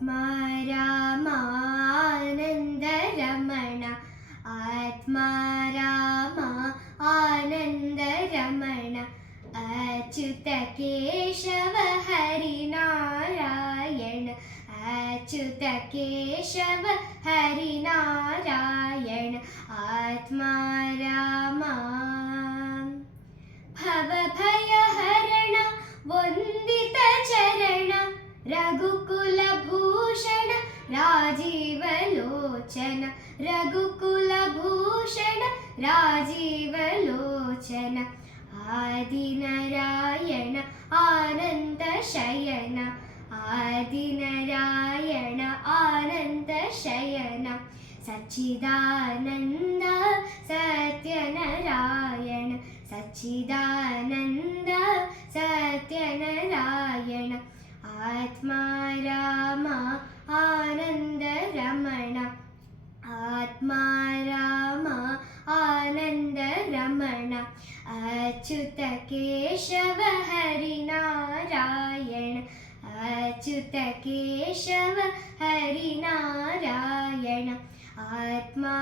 आत्मा रामानन्द रमण आत्मा रामा आनन्द रमण अच्युत केशव हरिनारायण अच्युत केशव हरिनारायण आत्मा रामा भवभयहरण वन्दित चरण रघुकुलभूषण राजीवलोचन रघुकुलभूषण राजीवलोचन आदिनारायण आनन्दशयन आदिनारायण आनन्दशयन सच्चिदानन्द सत्यनारायण सच्चिदानन्द सत्यनारायण आत्मा रामा आनन्द रमण आत्मा रामा आनन्द रमण अच्युत केशव हरिनारायण अच्युत केशव हरिनारायण आत्मा